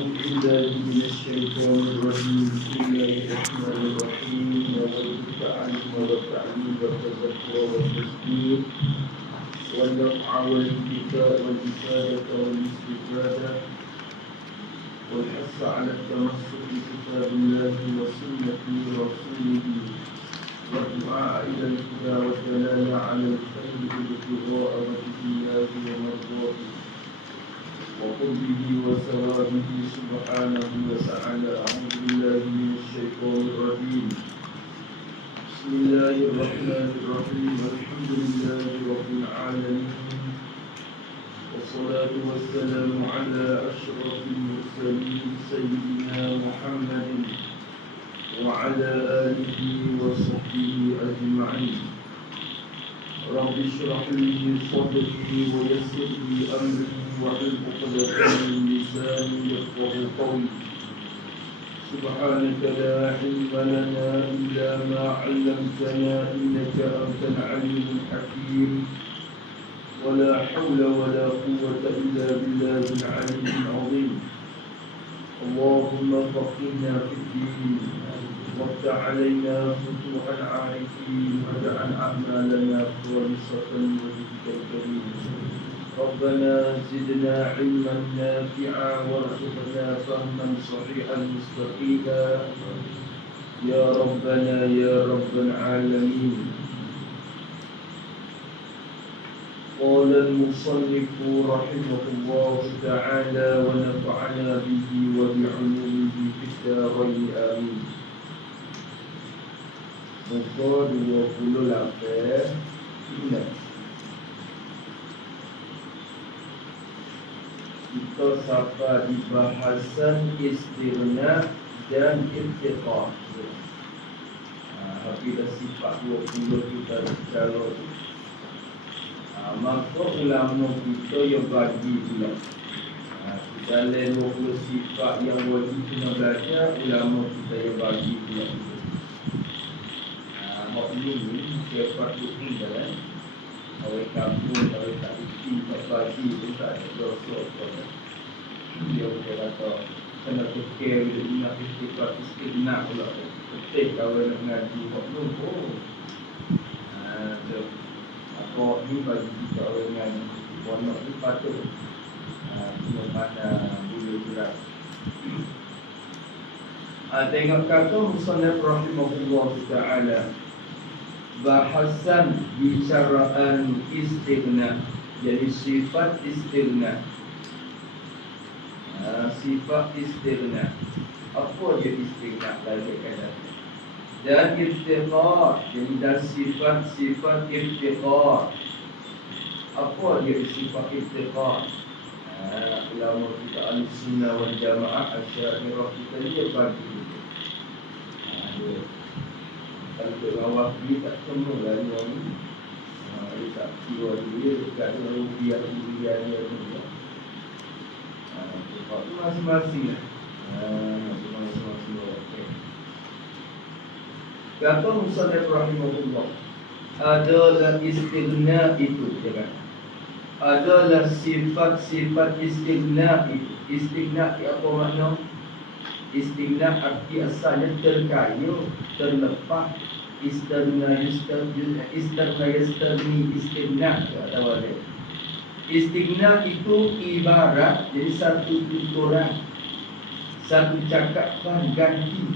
أعوذ بالله من الشيطان الرجيم بسم الله الرحمن الرحيم نويت التعلم والتعليم والتذكر والتذكير والنفع والإفادة والاستفادة والحث على التمسك بكتاب الله وسنة رسوله والدعاء إلى الهدى والدلالة على الخير ابتغاء وجه الله ومرضاته وقربه وثوابه سبحانه وتعالى. أعوذ بالله من الشيطان الرجيم بسم الله الرحمن الرحيم الحمد لله رب العالمين والصلاة والسلام على أشرف المرسلين سيدنا محمد وعلى آله وصحبه أجمعين. رب اشرح لي صدري ويسر لي أمري واحلل عقدة من لساني يفقهوا قولي. سبحانك لا علم لنا إلا ما علمتنا إنك أنت العليم الحكيم ولا حول ولا قوة إلا بالله العلي العظيم. اللهم فقهنا في الدين وافتح علينا فتوح العارفين واجعل أعمالنا خالصة لوجهك الكريم. ربنا زدنا علما نافعا وارزقنا فهما صحيحا مستقيما يا ربنا يا رب العالمين. قال المصنف رحمه الله تعالى ونفعنا به وبعلومه في الدارين آمين. Muka 28 kita sampai di bahasan istighna dan irtiqa. Tapi dah sifat 20 kita bicara. Maka ulama kita yang bagi pula dalam 20 sifat yang wajib kena belajar, ulama kita yang bagi pula. Maklum ni sifat tu kan awak kampung, awak tak isi, tak bagi pun tak ada dosa pun. Dia boleh kata kena fikir bila nak sifat istighna pula. Betul kalau nak ngaji maklum. Apa ni bagi kita orang yang pondok ni patut mana boleh berat. Tengok kata Musannaf rahimahullah ta'ala bahasan bicaraan istighna, jadi sifat istighna. Sifat istighna, apa dia istighna lagi kata? Dan iftiqar, jadi dan sifat-sifat iftiqar. Apa dia sifat iftiqar? Ulama kita Ahlussunnah wal Jamaah Asy'ariyah kita dia bagi. Kalau bawah ni tak semua lah ni orang ni. Dia tak kira dia dekat dengan rupiah dia tu. Sebab tu masing-masing lah. Masing-masing okey. Kata Musannaf rahimahullah, adalah istighna itu, jangan. Adalah sifat-sifat istighna itu. Istighna apa makna? Istighna arti asalnya terkaya, terlepas. Istighna istighna awalnya. Istighna itu ibarat jadi satu tuturan, satu cakapan ganti.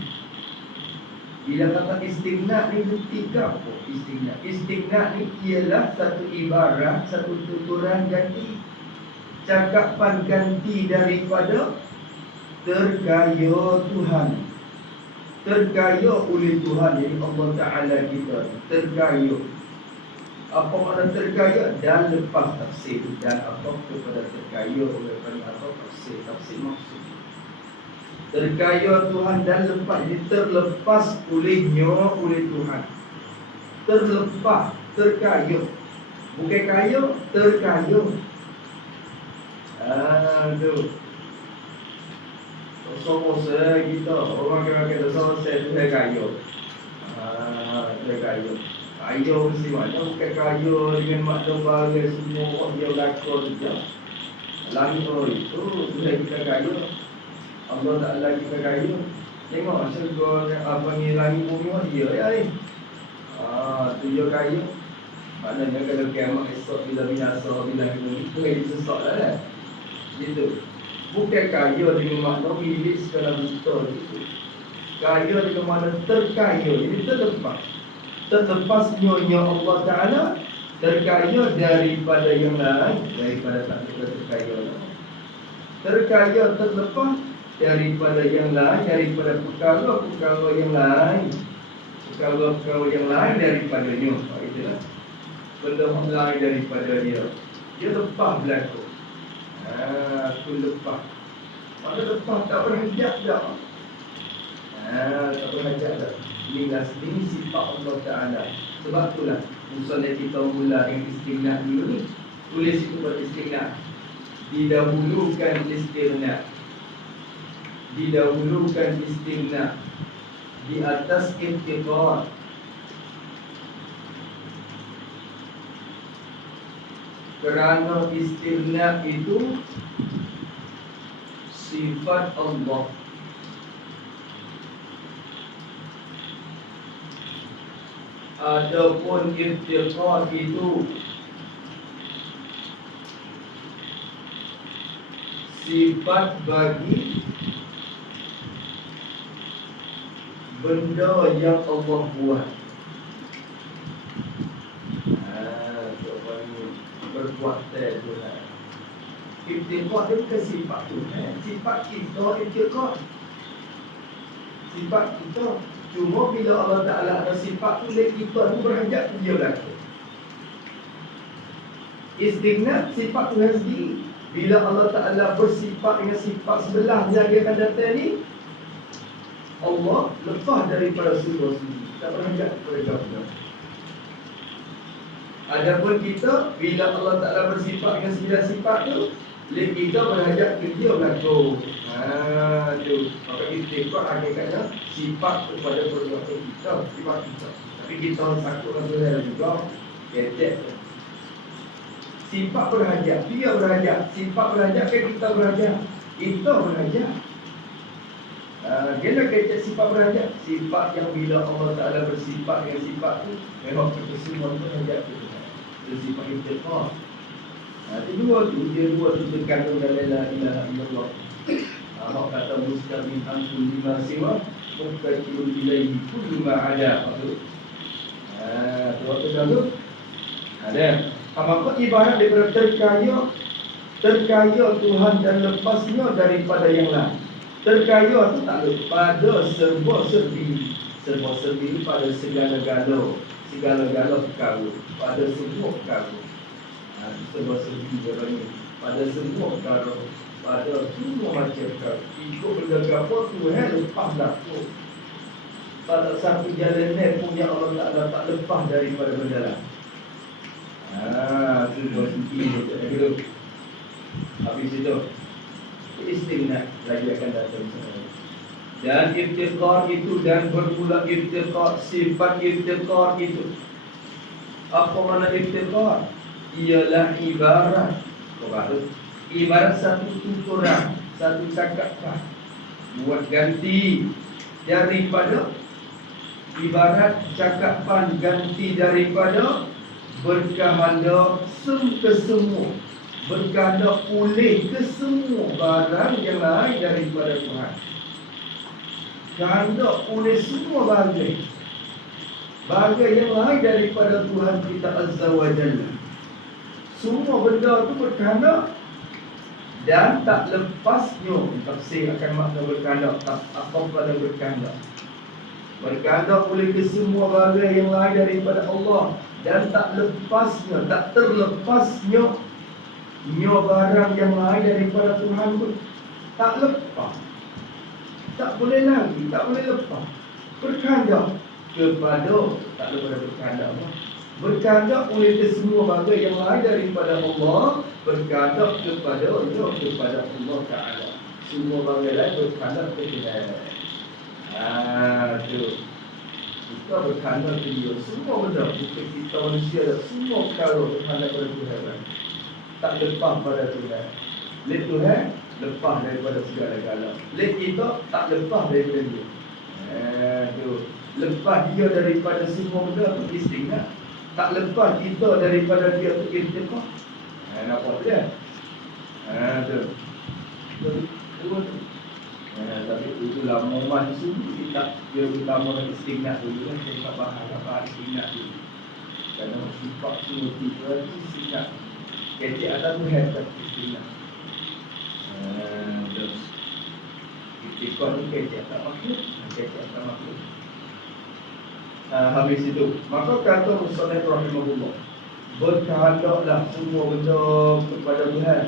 Bila kata istighna ni tiga apa istighna? Istighna ni ialah satu ibarat, satu tuturan ganti, cakapan ganti daripada terkaya Tuhan, terkaya oleh Tuhan. Jadi Allah Ta'ala kita terkaya. Apa makna terkaya? Dan lepas tafsir dan apa kepada terkaya oleh apa tafsir maksud terkaya Tuhan dan lepas, jadi terlepas olehnya oleh Tuhan. Terlepas, terkaya. Bukan kaya, terkaya. Tu. Sama-sama kita, orang kata sama saya tu dah kaya. Dah kaya. Kaya mesti mana? Bukan kaya dengan makna bahagia semua orang dia lakon je. Langit itu, sudah kita kaya. Allah Ta'ala kita kaya. Tengok syurga apa ni langit bumi dia ya ni. Tu dia kaya. Maknanya kalau kiamat esok bila binasa bila bumi tu jadi sesak lah kan. Gitu. Bukan kaya dengan makna milik segala buta gitu. Kaya dengan makna terkaya. Jadi terlepas. Terlepas nyonya Allah Ta'ala. Terkaya daripada yang lain. Daripada tak terkaya lah. Terkaya terlepas daripada yang lain, daripada perkara-perkara yang lain, perkara-perkara yang lain daripadanya. Itulah benda lain daripada dia. Dia lepas berlaku. Aku lepas. Maka lepas tak berhajat dah. Tak berhajat dah. Inilah ini sifat Allah Ta'ala. Sebab itulah musallah kita mula yang istighnah dulu ni. Tulis itu buat istighnah. Didahulukan istighnah. Didahulukan istighnah di atas intiqad. Kerana istighnah itu sifat Allah. Adapun intiqad itu sifat bagi benda yang Allah buat. Perbuatan Tuhan. Intiqad itu bukan sifat Tuhan. Sifat kita intiqad. Sifat kita. Cuma bila Allah Ta'ala ada sifat tu, kita tu berhajat dia berlaku. Istighnah sifat Tuhan sendiri. Bila Allah Ta'ala bersifat dengan sifat sebelah yang dia akan datang ni, Allah lepas daripada surah sendiri. Tak berhajat kepada Allah. Adapun kita, bila Allah Ta'ala bersifat dengan sembilan sifat tu, kita berhajat ke dia berlaku. Tu. Maka istiqat hakikatnya sifat kepada perbuatan kita, sifat kita. Tapi kita takut dengan Tuhan juga. Kecek. Sifat berhajat, dia berhajat. Sifat berhajat kan kita berhajat. Kita berhajat. Dia nak kecek sifat berhajat. Sifat yang bila Allah Ta'ala bersifat dengan sifat tu, memang kita semua berhajat ke Tuhan. Itu sifat intiqad. Dua tu, dia dua tu terkandung dalam la ilaha illallah. Mak kata mustaqim antum lima siwa mufakirun ilaihi kullu ma ada. Tu ada. Maka ibarat daripada terkaya Tuhan dan lepasnya daripada yang lain. Terkaya tu tak pada serba-serbi. Serba-serbi pada segala-gala perkara, pada semua perkara. Serba-serbi dia bagi pada semua perkara, pada semua macam perkara. Ikut benda apa Tuhan lepas berlaku. Pada satu jalan pun yang Allah Ta'ala tak lepas daripada benda lain. Itu dua sisi dulu. Habis itu istighnah lagi akan datang. Dan intiqad itu dan bermula intiqad, sifat intiqad itu. Apa makna intiqad? Ialah ibarat. Ibarat satu tuturan, satu cakapan. Buat ganti daripada ibarat cakapan ganti daripada berkehendak ke semua, berkehendak pulih ke semua barang yang lain daripada Tuhan. Kehendak pulih semua barang yang lain daripada Tuhan kita Azza wa Jalla. Semua benda itu berkehendak dan tak lepasnya. Tafsir akan makna berkehendak. Apa pada berkehendak? Berkehendak boleh ke semua barang yang lain daripada Allah. Dan tak lepasnya, tak terlepasnya barang yang lain daripada Tuhan pun. Tak lepas. Tak boleh lagi, tak boleh lepas. Berkehendak kepada, tak boleh berkehendak apa? Berkehendak oleh ke semua barang yang lain daripada Allah. Berkehendak kepada Allah Ta'ala. Semua barang lain berkehendak kepada tu. Kita berkehendak ke dia. Semua benda, bukan kita manusia dah. Semua perkara berkehendak kepada Tuhan. Tak lepas pada Tuhan. Oleh Tuhan lepas daripada segala-gala. Lek kita tak lepas daripada dia. Tu. Lepas dia daripada semua benda tu istighnah. Tak lepas kita daripada dia tu intiqah. Nampak dia? Tu. Tu. Tapi itulah momen sungguh kita dia utama istighnah dulu kan. Saya tak bahas istighnah dulu. Kerana sifat semua tiga itu istighnah. Kecik ada tu hebat istighnah. Istighnah ni kecik tak makhluk. Kecik tak makhluk. Habis itu, maka kata Musannif rahimahullah, berkehendaklah semua benda kepada Tuhan.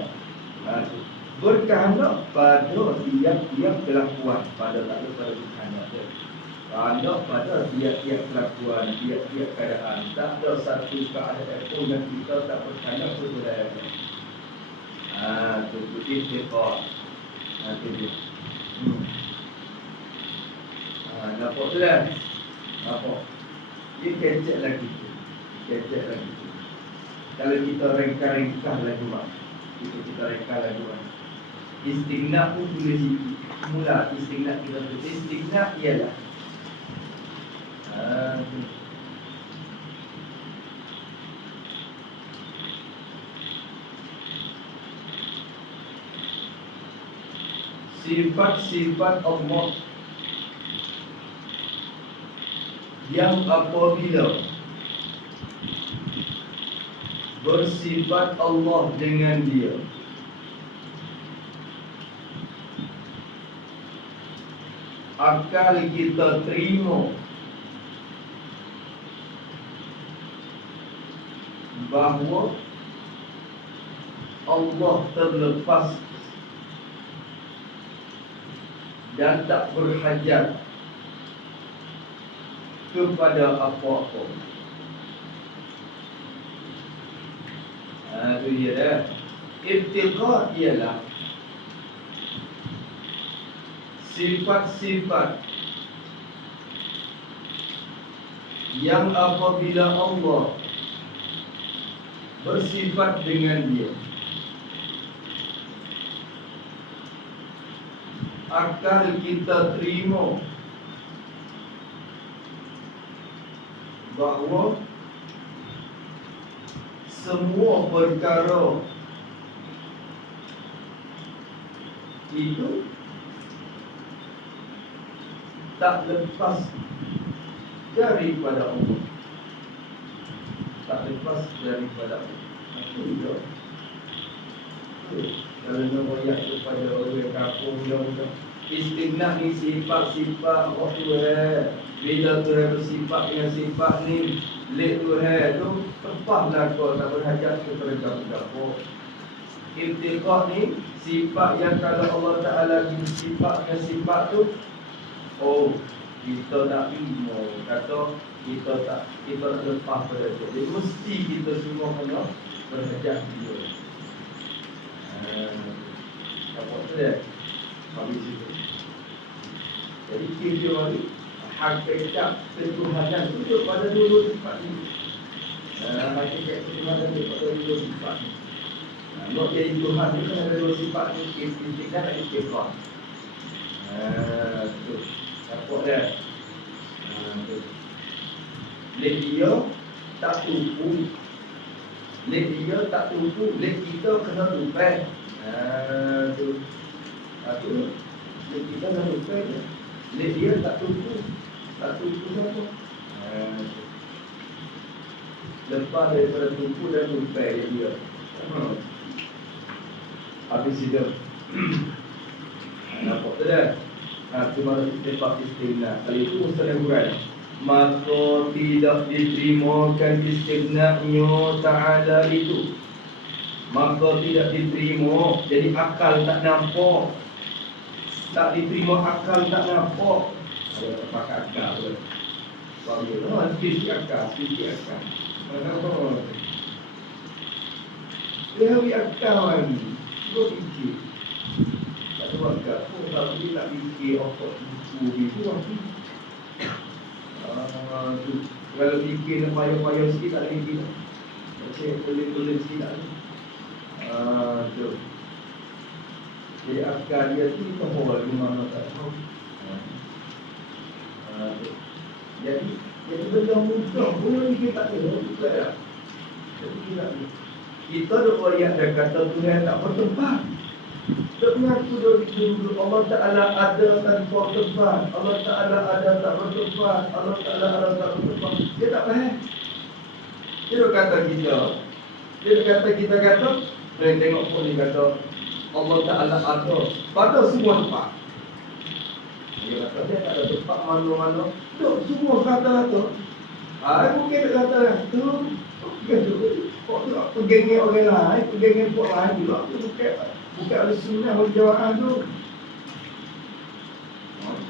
Berkehendak pada tiap-tiap kelakuan, pada tak ada pada Tuhan ada. Kehendak pada tiap-tiap kelakuan, tiap-tiap keadaan. Tak ada satu keadaan pun yang kita tak berkehendak kepada Tuhan. Tu putih sifat. Tu dia. Nampak tu dah? Nampak? Dia kecek lagi. Kecek lagi. Kalau kita rengkah lagi mak. Kita rengkah lagi mak. Istighnah pun tulis itu. Mula istighnah kita tulis. Istighnah ialah sifat-sifat Allah yang apabila bersifat Allah dengan dia, akal kita terima bahawa Allah terlepas dan tak berhajat kepada apa-apa. Itu dia dah. Ibtiqah ialah sifat-sifat yang apabila Allah bersifat dengan dia, akal kita terima bahawa semua perkara itu tak lepas daripada Allah. Tak lepas daripada Allah. Itu kalau nak royak kepada orang kampung yang istighnah ni sifat-sifat Allah. Bila Tuhan bersifat dengan sifat ni, lek Tuhan tu tepahlah kau tak berhajat kepada kamu-kamu. Ibtiqah ni sifat yang kalau Allah Ta'ala bersifat dengan sifat tu, oh kita tak terima, kata kita tak lepas pada dia. Jadi mesti kita semua kena berhajat dia. Apa tu dia? Habis itu. Jadi kita ni hakikat ketuhanan itu pada dua sifat ini. Hakikat ketuhanan itu pada dua sifat ini. Nak jadi Tuhan itu kan ada dua sifat ini. Istighnah dan ibtiqah. Tu. Nampak dia? Lek dia tak tupu. Lek dia tak tupu. Lek kita kena tupai. Tu. Tu. Lek kita kena tupai je. Lek dia tak tupu. Tak tupu apa? Lepas daripada tupu dan tupai dia. Habis itu. Nampak tu dah? Cuma sifat istighnah. Kalau itu Ustaz Quran, maka tidak diterimakan istighnahnya Ta'ala itu. Maka tidak diterima. Jadi akal tak nampak. Tak diterima akal tak nampak. Ada tak pakai akal ke? Bagaimana? Sisi akal. Dia ambil akal lagi. Dia fikir. Tak tahu akal pun. Kalau dia nak fikir otak buku itu lagi. Kalau fikir nak payah-payah sikit tak ada fikir. Macam boleh-boleh sikit tak ada. Tu. Jadi akal dia tu tahu di mana tak tahu. Jadi benda mudah pun kita tak tahu juga dah. Jadi kita dah ayat dah kata Tuhan tak bertempat. Tak mengaku dulu Allah Ta'ala ada tanpa tempat. Allah Ta'ala ada tak bertempat. Allah Ta'ala ada tak bertempat. Dia tak faham. Dia dah kata kita. Dia kata tengok pun dia kata Allah Ta'ala ada pada semua tempat. Dia kata dia tak ada tempat mana-mana. Duk semua kata tu. Mungkin dia kata tu. Kok tu pegangnya orang lain, pegangnya buat lain juga. Tu bukan ada sunnah wal jamaah tu.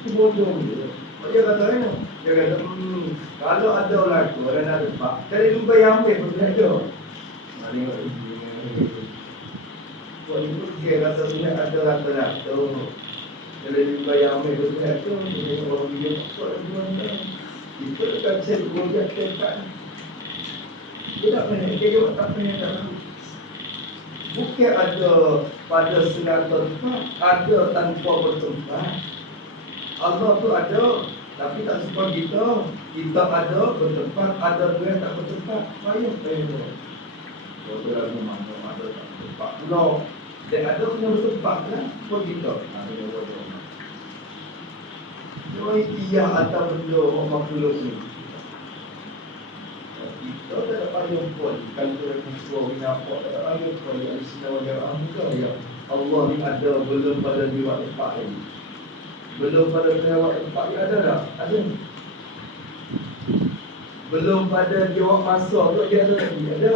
Itu bodoh dia. Dia kata ni. Dia kata kalau ada orang tu, orang ada tempat. Cari jumpa yang ambil pun dia ada. Tengok buat itu dia kata sunnah ada rata-rata. Kalau jumpa yang ambil pun dia ada. Dia orang dia buat mana. Itu dekat saya berjaya tempat. Dia tak pernah, dia tak tahu. Bukan ada pada segala tempat, ada tanpa bertempat. Allah tu ada, tapi tak semua kita. Kita ada bertempat, ada Tuhan tak bertempat. Payah tu. Kalau lagu mana ada tak bertempat. No, dan ada kena bertempat kan? Semua kita. Jadi ia atau benda makhluk ni. Kita tak ada payung pun. Kalau kita suruh binapok, tak ada payung pun. Yang Islam wajarah juga ya. Allah ni ada belum pada jiwa tempat lagi. Belum pada jiwa tempat ni ada tak? Ada. Belum pada jiwa masa tu dia ada lagi. Ada.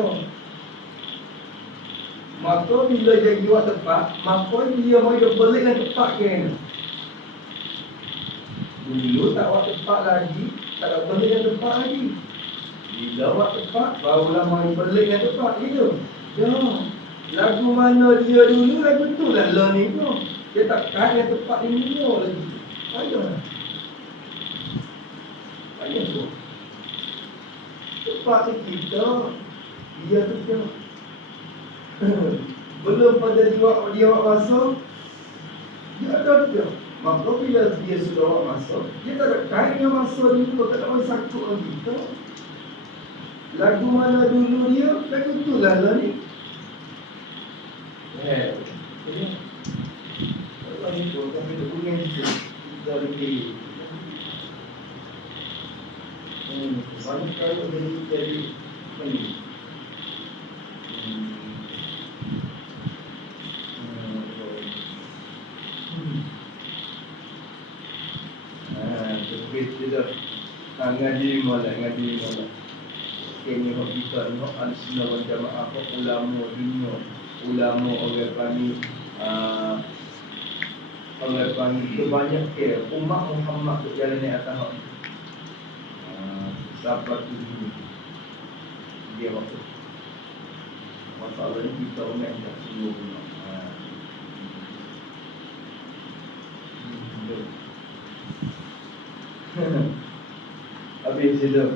Maka bila dia jiwa tempat, maka dia mahu balik dengan tempat kan. Dulu tak buat tempat lagi, tak ada balik dengan tempat lagi. Bila buat tempat, barulah mahu balik dengan tempat itu. Ya. Lagu mana dia dulu, lagu tu lah lah ni tu. Dia tak kait dengan tempat ni dulu lagi. Payah. Payah tu. Tempat tu kita, dia tu dia. Belum pada dia buat masuk, dia ada dia. Maka bila dia sudah buat masuk, dia tak ada kait dengan masuk ni tu. Tak ada mahu sakut dengan kita. Lagu mana dulu dia, lagu tu lah lah ni. Allah ni pun kami tak punya itu. Kita lebih banyak kalau jadi apa ni? Kita ngaji molek. Kini kita tengok al-sunnah wal jamaah ulama dunia, ulama orang panggil kebanyak ke umat Muhammad tu jalan ni atas hak. Sahabat tu dia waktu masalah ni kita umat tak semua umat. Habis itu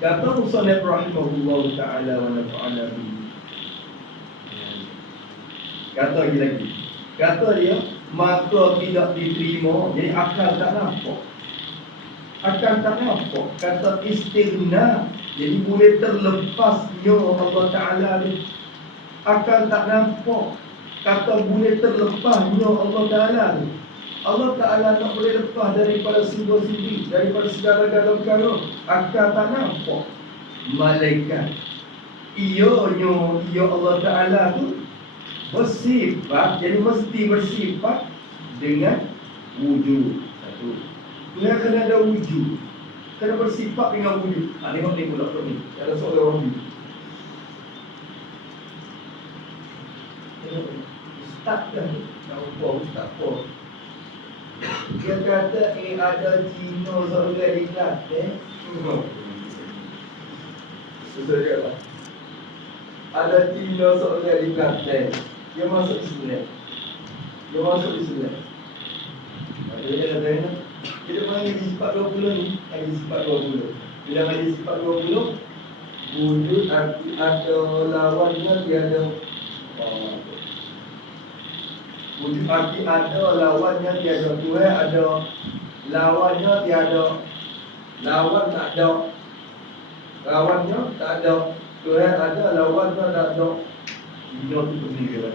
kata Musannif rahimahullah ta'ala wa nafa'ana bihi. Kata lagi. Kata dia, maka tidak diterima. Jadi akal tak nampak. Kata istighna. Jadi boleh terlepasnya Allah Ta'ala ni. Akal tak nampak. Kata boleh terlepasnya Allah Ta'ala ni. Allah Ta'ala tak boleh lepas daripada sifat-sifat, daripada segala-gala perkara. Akal tak nampak. Malaikat ia Allah Ta'ala tu bersifat, jadi mesti bersifat dengan wujud. Satu, dia kena ada wujud, kena bersifat dengan wujud. Tengok ni pula ni, ada seorang wujud. Ustaz dah, tak apa Ustaz apa. Dia kata ada Cina seorang di Kelantan. Betul dia lah. Ada Cina seorang di Kelantan. Dia masuk Islam. Dia kata kita panggil di sifat 20 ni, ada sifat 20. Bila ada sifat 20, wujud ada lawannya, dia ada Wujud hati ada, lawannya tiada. Tuhan ada, lawannya tiada. Lawan tak ada, lawannya tak ada. Tuhan ada, lawannya tak ada. Dunia tu pening dia.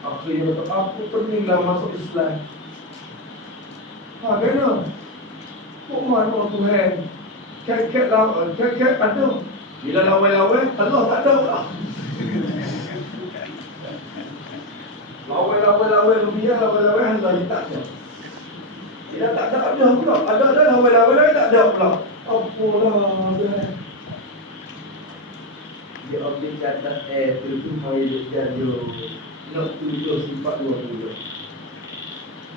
Aku peninglah masuk Islam. Kena. Kok mana Tuhan? Ket ada. Bila lawan-lawan, Allah tak ada pula. Lawan-lawan rupiah, lawan-lawan Allah tak ada. Bila tak ada pula. Ada lawan-lawan tak ada pula. Apalah Tuhan. Dia objek catat tu mai jadi nak tujuh sifat 20.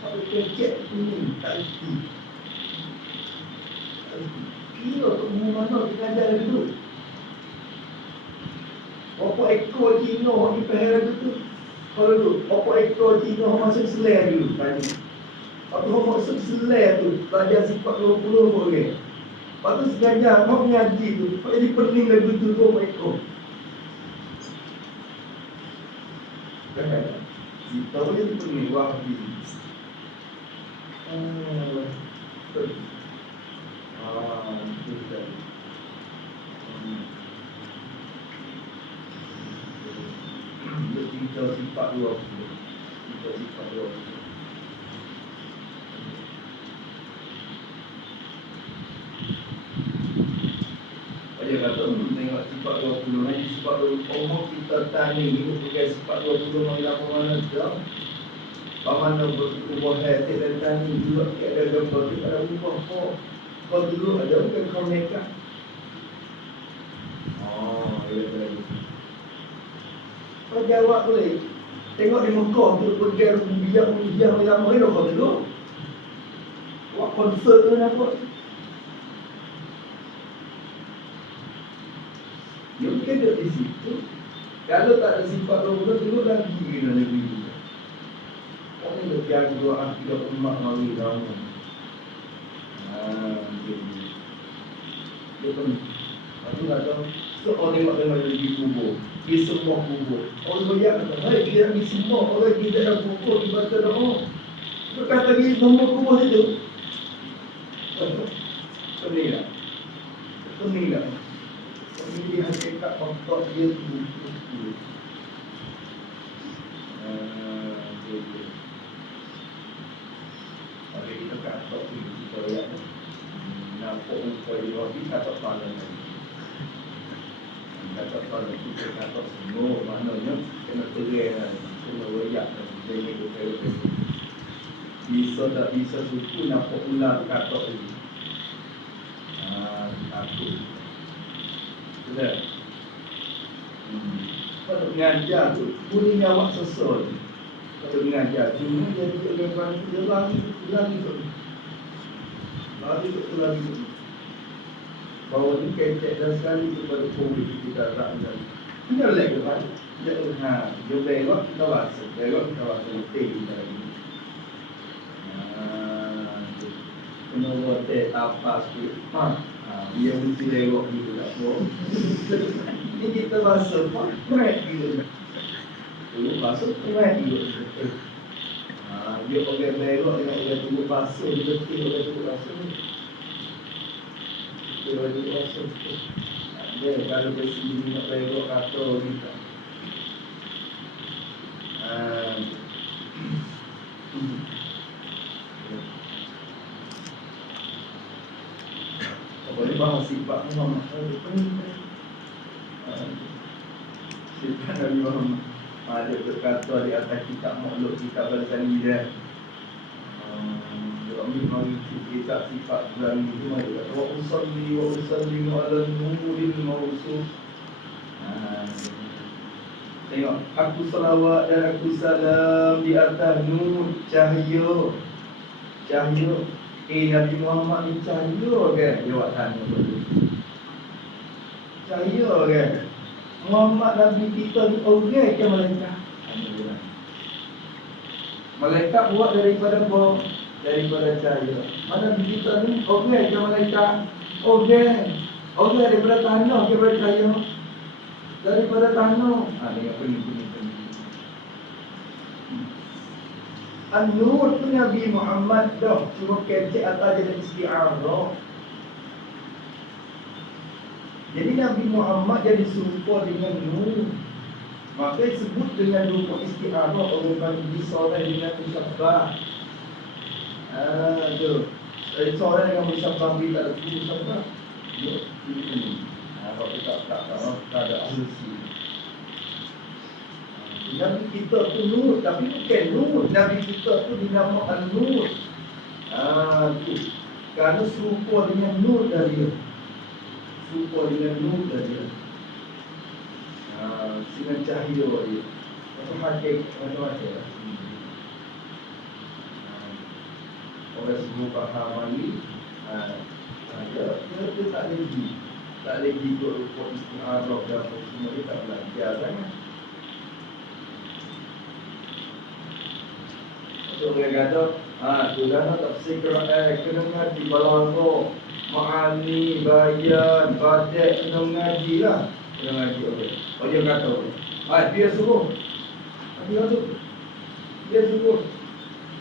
Kalau kecek ni tak mesti. Kira tu mana kita ajar dulu. Berapa ekor Cina yang dipelihara tu? Kalau tu, berapa ekor Cina yang masuk selai dulu tadi. Lepas tu masuk selai tu, belajar sifat 20 boleh. Lepas tu sengaja mau mengaji tu, jadi pening lagu tu 2 ekor. Kan? Kita boleh pening wahbi. Kita. Kita sifat 20. Kita sifat 20. Dia kata tengok sifat 20 ni sifat 20 umur kita tani ni bukan sifat 20 mana mana dah. Bagaimana berubah hati dan tani juga ada gambar kita ada ubah kok. Kau dulu ada bukan kau mereka. Iya. Kau jawab boleh. Tengok di Mekah tu pergi rubiah lama ni kau dulu. Buat konsert tu nak buat. Dia mungkin ada di situ. Kalau tak ada sifat 20 dulu lagi kena lebih juga. Kau ni lebih yang doa tidak umat mari lama. Dia pun aku tak tahu. Seorang tengok di kubur. Di semua kubur. Orang banyak kata, hai dia di semua orang di dalam kubur dibaca doa. Berkata di nombor kubur itu. Pening tak? Ini hakikat faktor dia tu. Okey, kita kata kita lihat. Nampak muka dia habis kata paling. Kata paling kita kata semua maknanya kena terang, kena royak dan jadi betul. Bisa tak bisa suku nampak ular kata ini. Aku sudah. Kalau mengajar tu, bunyi awak sesuai. Kalau mengajar, cuma jadi lepas dia lagi tu. Bahawa ni kecek dah sekali kepada COVID kita tak ada. Kita lagi kan? Dia belok kita basuh, letih kita lagi. Kena buat apa sikit. Dia mesti lewat gitu tak boleh. Ini kita basuh pun keren gitu. Dulu basuh keren gitu. Dia pakai lewat yang dia tunggu basuh, dia tunggu basuh. Dia basuh. Dia kalau bersih nak lewat kata kita. Boleh bahas sifat Muhammad. Sifat Nabi Muhammad. Dia berkata di atas kitab makhluk, kitab Al-Sanidah. Kami mari kitab sifat Ibrahim itu mari kata wa usalli ala nuril mawsuf. Tengok, aku salawat dan aku salam di atas nur cahaya. Nabi Muhammad ni cahaya kan? Jawab tanya betul. Cahaya kan? Muhammad Nabi kita ni orang ke malaikat? Malaikat buat daripada apa? Daripada cahaya. Mana Nabi kita ni orang ke malaikat? Orang daripada tanah ke daripada cahaya? Daripada tanah. Dia pening. An-Nur tu Nabi Muhammad dah, cuma kecek atas jadi isti'arah. Jadi Nabi Muhammad jadi serupa dengan Nur. Maka disebut dengan rupa isti'arah. Orang bagi disorang dengan musyabbah. Tu seorang dengan musyabbah bila tak ada musyabbah. Ini. Kalau tak ada asasi. Nabi kita tu Nur, tapi bukan Nur. Nabi kita tu dinamakan Nur. Tu. Kerana serupa dengan Nur dari dia. Serupa dengan Nur dari dia. Dengan cahaya dia. Macam hakik, macam-macam. Orang semua faham ni. Dia tak lagi. Tak lagi ikut rupa isti'arah dan apa semua. Dia tak belajar sangat. Orang kata, tu dah tafsir Quran kena ngaji balaghah, ma'ani, bayan, badai kena ngaji lah. Kena ngaji okey. Dia kata, dia suruh. Dia suruh.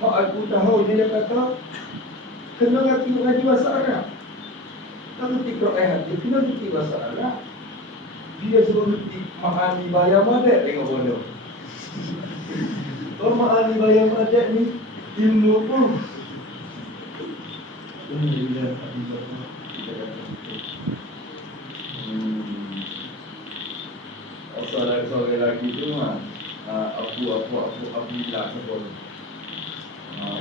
Mak aku tahu dia kata kena ngaji bahasa Arab. Kalau reti Quran, dia kena reti bahasa Arab. Dia suruh reti ma'ani, bayan, badai tengok bodoh. Kalau ma'ani bayang adat ni ilmu pun Alhamdulillah Asal lagi tu Aku bilang sebab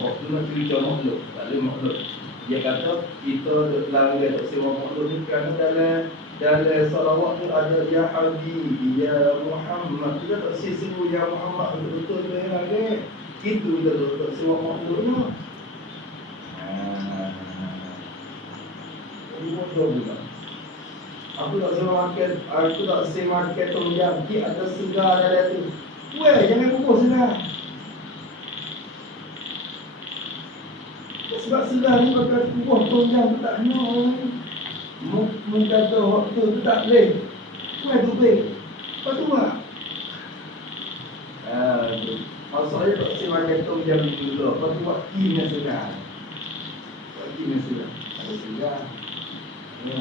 waktu nak cerita makhluk, tak ada makhluk. Dia kata kita langgar tak sewa makhluk ni kerana dalam salawat tu ada ya Habib, ya Muhammad. Kita tak sebut ya Muhammad betul-betul tu yang langgar. Itu kita tak sewa makhluk ni. Bodoh juga. Aku tak sewa market tu yang ada segar ada tu. Weh, jangan pukul segar. Sebab segar ni pakai kuah tonjang tu tak kena orang ni. Mengkata waktu tu tak boleh. Kuih tu boleh. Lepas tu lah. Maksudnya tak si makan tonjang tu dulu. Lepas tu buat kimia segar. Ada segar. Ya.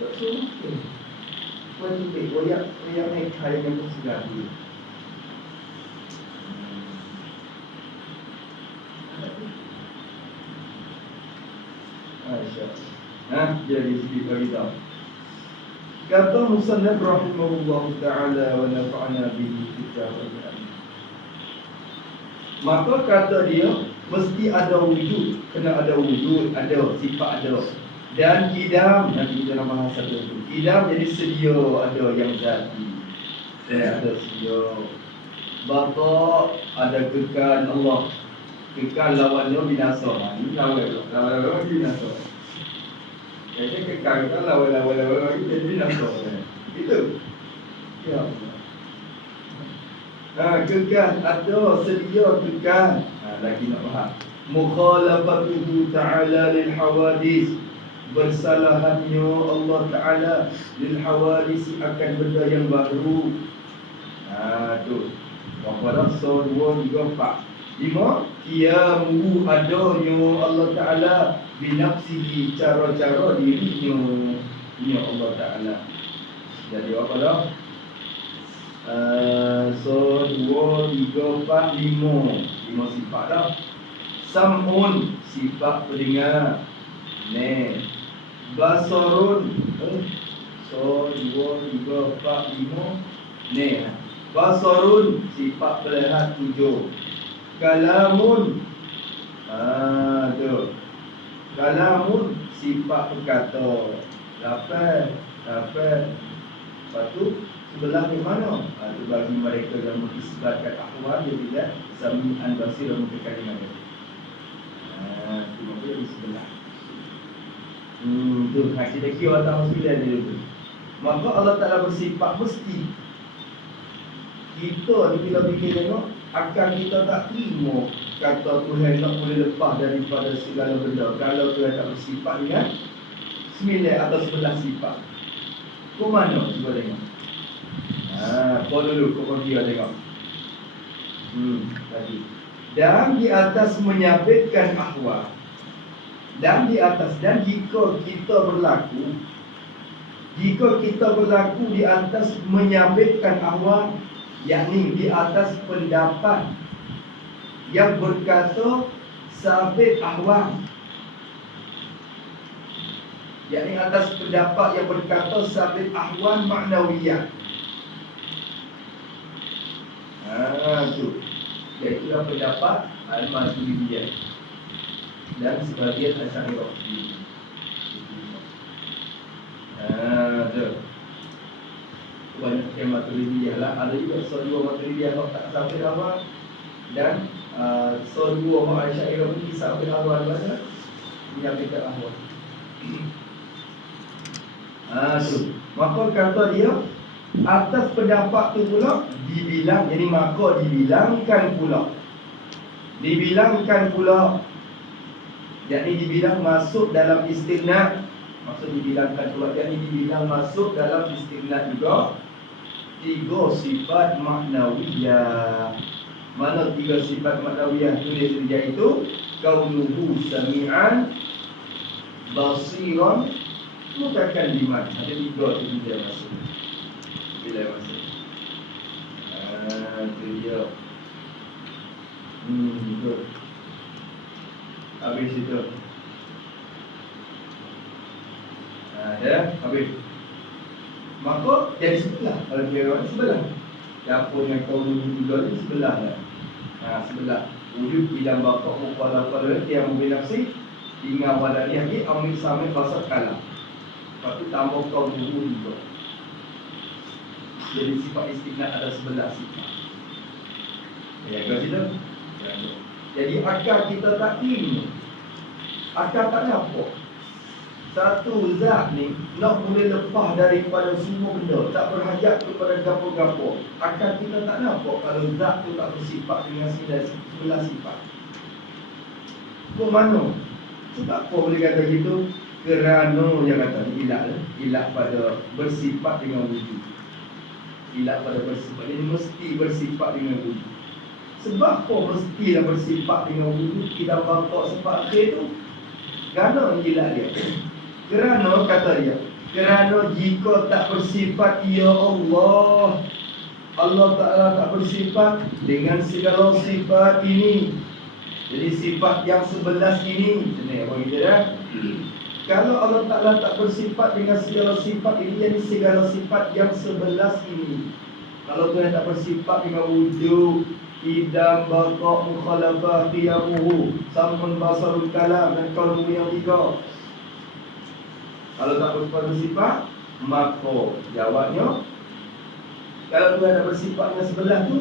Tak suruh makan. Kuih tu boleh. Koyak mekai yang pun segar tu. Jadi sedikit bagi tahu. Kata Musannaf rahimahullah ta'ala wa nafa'ana bihi kitab al-Quran. Maka kata dia mesti ada wujud, kena ada wujud, ada sifat ada. Dan kidam, nanti kita nak bahas satu tu. Kidam jadi sedia ada yang zati. Ada sedia. Baqa ada kekal Allah. Kekal lawannya binasa. Ini lawan binasa. Jadi kekal kan lawan jadi binasa. Itu. Ya Allah. Kekal ada sedia kekal. Lagi nak faham. Mukhalafatuhu ta'ala lil hawadis. Bersalahannya Allah Ta'ala lil hawadis akan benda yang baru. Tu. Berapa dah? 1, 2, 3, 4. 5. Qiyamuhu adanya Allah Ta'ala binafsihi cara-cara dirinya. Ya Allah Ta'ala. Jadi apa dah? 1, 2, 3, 4, 5. 5 sifat dah. Sam'un sifat pendengar. Basarun 1, 2, 3, 4, 5. Basarun sifat melihat 7. Kalamun tu. Kalamun sifat berkata. 8. Lepas tu sebelah ke mana? Itu bagi mereka yang mengisbatkan ahwal dia tidak sami'an basir dan berkalimat dia. Itu maksudnya di sebelah. Tu kita kira tahu 9 dia tu. Maka Allah Ta'ala bersifat mesti. Kita ni bila fikir tengok akan kita tak terima kata Tuhan tak boleh lepas daripada segala benda kalau Tuhan tak bersifat dengan 9 atau 11 sifat. Kau mana cuba tengok. Kau dulu kau dia tengok. Tadi. Dan di atas menyabitkan ahwal. Dan di atas, dan jika kita berlaku di atas menyabitkan ahwal, yakni di atas pendapat yang berkata sabit ahwal, yakni atas pendapat yang berkata sabit ahwal maknawiyah. Tu. Iaitulah pendapat Al-Maturidiyah dan sebagian Asy'ariyah. Tu. Banyak yang Maturidiyah lah. Ada juga dua Maturidiyah yang tak sabit ahwal, dan dua Asy'ariyah pun sabit ahwal mana? Dia beda ahwal. Tu. Maka kata dia atas pendapat tu pula dibilang, jadi maka dibilangkan pula, yakni dibilang masuk dalam istighna. Maksud dibilangkan pula, yakni dibilang masuk dalam istighna juga tiga sifat maknawiyah. Mana tiga sifat maknawiyah itu? Iaitu kaunuhu sami'an, basiran, mutakalliman. Ada tiga itu dia masuk. Bila masuk. Itu dia. Betul. Habis itu. Habis. Maka jadi sebelah. Kalau dia orang sebelah. Dapur dengan kaum tiga ni sebelah lah. Sebelah. Wujud bilang bapak mukhalafah yang membinafsi. Ingat wadani lagi ambil sampai basat kalah. Lepas tu tambah kaum dulu juga. Jadi sifat istighna ada 11 sifat. Ya, kau situ? Jadi akal kita tak tinggi. Akal tak nampak. Satu zat ni nak boleh lepas daripada semua benda, tak berhajat kepada gapo-gapo. Akal kita tak nampak kalau zat tu tak bersifat dengan 11 sifat. Kau mana? Sebab apa boleh kata gitu? Kerana dia kata ilat pada bersifat dengan wujud. Ilat pada bersifat, ini mesti bersifat dengan wujud. Sebab apa mestilah bersifat dengan wujud? Kita bapak sebab akhir tu kerana ilat dia. Kerana kata dia, kerana jika tak bersifat ya Allah Ta'ala tak bersifat dengan segala sifat ini. Jadi sifat yang 11 ini, macam apa kita dah? Kalau Allah Ta'ala tak bersifat dengan segala sifat ini, jadi segala sifat yang 11 ini. Kalau Tuhan tak bersifat dengan wujud, idam, baqa', mukhalafah, qiyamuhu, samun, basarul, kalam, dan qalbu yang tiga. Kalau tak bersifat, maka jawabnya, kalau Tuhan tak bersifat dengan sebelah tu,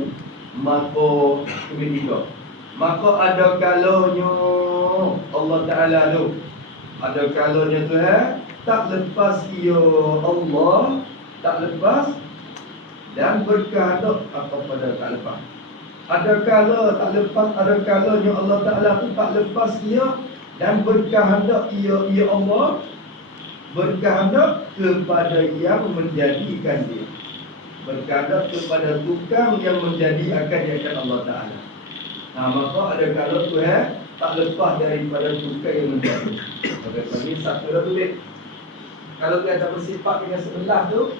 maka ketiga. Maka ada kalanya Allah Ta'ala tu, ada kalanya Tuhan tak lepas ia Allah, tak lepas, dan berkehendak apa pada tak lepas. Ada kala tak lepas, ada kalanya Allah Ta'ala tu tak lepas ia, dan berkehendak ia Allah, berkehendak kepada yang menjadikan dia, berkehendak kepada tukang yang menjadikan Allah Ta'ala. Maka ada kalau Tuhan tak lepas daripada tukang yang menjadi. Maka ini satu dah tulis. Kalau Tuhan tak bersifat dengan sebelah tu,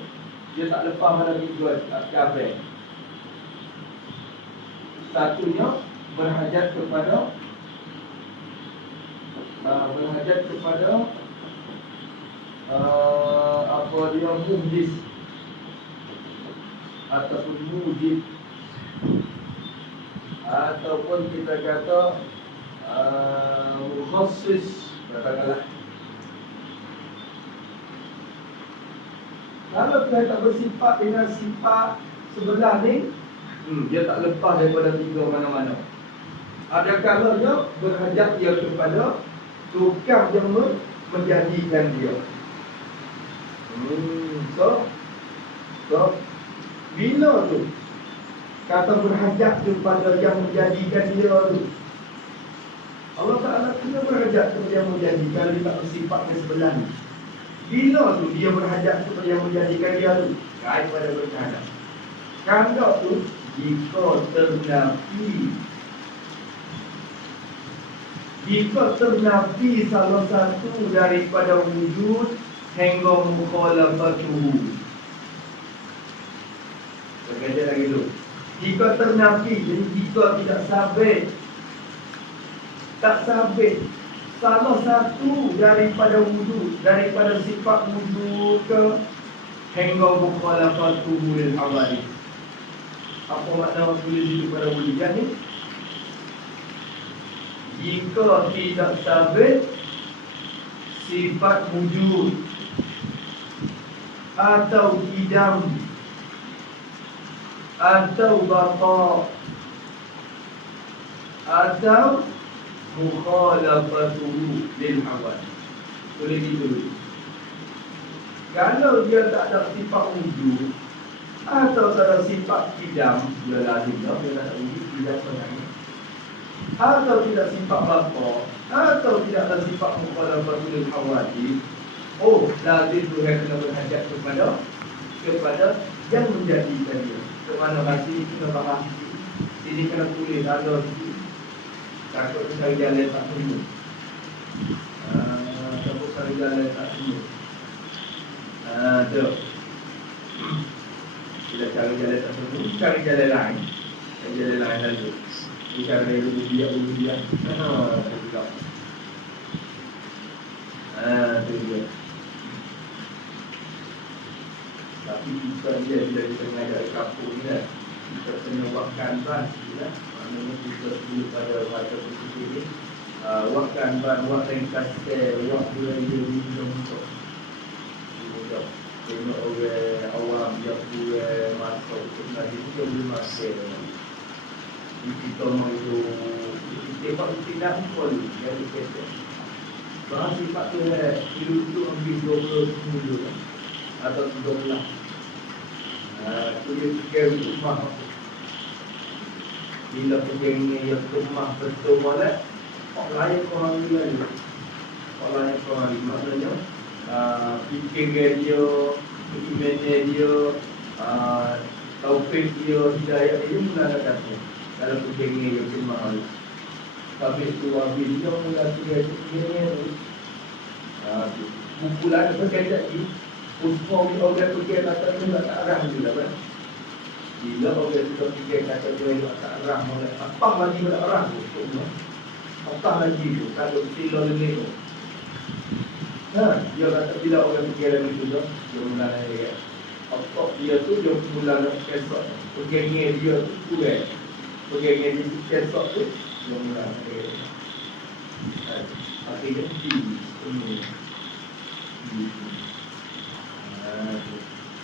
dia tak lepas pada tiga kabel. Satunya berhajat kepada apa dia muhdis ataupun mujib, ataupun kita kata mukhassis, katakanlah. Kalau kita tak bersifat dengan sifat sebelah ni, dia tak lepas daripada tiga mana-mana. Ada kalanya berhajat dia kepada tukang yang menjadikan dia. So bila tu kata berhajat kepada yang menjadikan dia tu, Allah Ta'ala kena berhajat kepada yang menjadikan. Kalau dia tak bersifat ke sebelah ni, bila tu dia berhajat kepada yang menjadikan dia tu? Kait pada berkehendak. Kehendak tu Jika ternafi salah satu daripada wujud hingga mukhalafatuhu. Berkata lagi dulu. Jika ternafi, jadi jika tidak sabit, tak sabit salah satu daripada wujud, daripada sifat wujud ke hingga mukhalafatuhu lil hawadith. Apa makna tulis itu pada wujud ni? Jika tidak sabit sifat wujud atau idam atau baqa atau mukhalafatuhu lil hawadith. Boleh ditulis. Kalau dia tak ada sifat wujud atau tak ada sifat idam, dia lazim dah, dia tak ada wujud, tidak sebenarnya. Atau tidak sifat baqa atau tidak ada sifat mukhalafatuhu lil hawadith. Oh, lazim Tuhan kena berhajat kepada yang menjadikan dia. Ke mana hati kena bahas sini kena tulis ada situ. Takut cari jalan tak temu. Takut cari jalan tak temu. Tu. Bila cari jalan tak temu, cari jalan lain. Cari jalan lain lagi. Cari rubiah. Tu dia. Tapi kita dia bila kita mengajar kampung ni kan, kita kena wakkan ban, maknanya kita sebut pada bahasa Portugis ni, wakkan ban, wak ringkas wak dua dia minum untuk tengok orang awam dia pula masuk sebenarnya dia boleh masuk. Kita mahu kita tidak pun jadi kita. Bahasa sifat tu itu ambil 20 dulu atau 13. Kulit fikir rumah. Bila fikirnya yang rumah betul boleh, orang lain korang lagi. Orang lain korang lagi. Maknanya fikir dia, imannya dia, taufik dia, hidayah dia mula kata. Kalau fikirnya yang rumah lagi. Tapi itu habis dia mula fikirnya tu. Kumpulan berkaitan ini. Usmah orang fikir kata dia tak arah juga kan. Bila orang sudah fikir kata dia tak arah, apa lagi tak arah tu? Apa lagi tu? Kalau sila ni tu. Dia kata bila orang fikir lagi tu dia mula dia. Apa dia tu dia mula kesok. Fikirnya dia tu kurang. Fikirnya dia kesok tu dia mula dia. Akhirnya ini.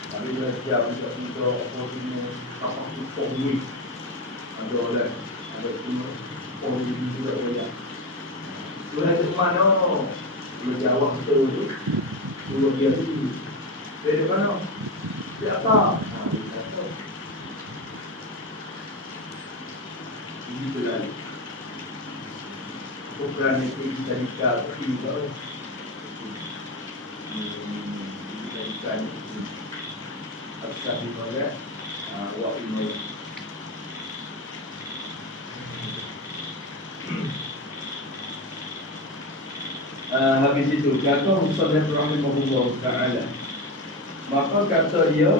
Tapi dia siap untuk apa pun ni ada oleh ada semua pun juga banyak. Sudah ke mana? Dia jawab betul tu. Dulu dia tu. Dari mana? Dia apa? Dia kata. Ini betul. Ukuran itu kita dikatakan tapi kan asal dimana wa ilmu habis itu kata Rasulullah rahimahullah taala, maka kata dia